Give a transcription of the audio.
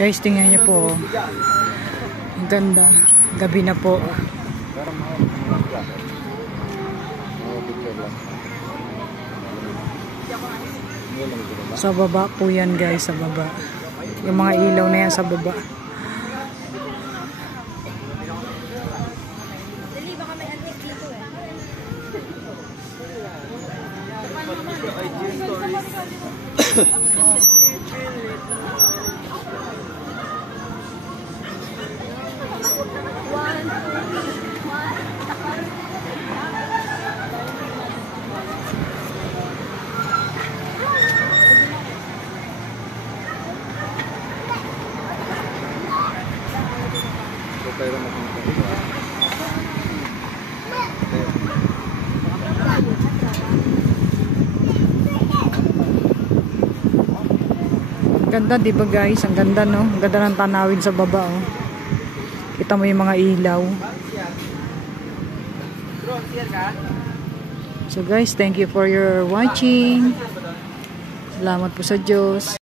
Guys, tingnan niyo po. Ang ganda. Gabi na po. Sa baba po yan guys, sa baba. Yung mga ilaw na yan sa baba. Ganda, di ba guys? Ang ganda, no? Ang ganda ng tanawin sa baba, oh. Kita mo yung mga ilaw. So guys, thank you for your watching. Salamat po sa Diyos.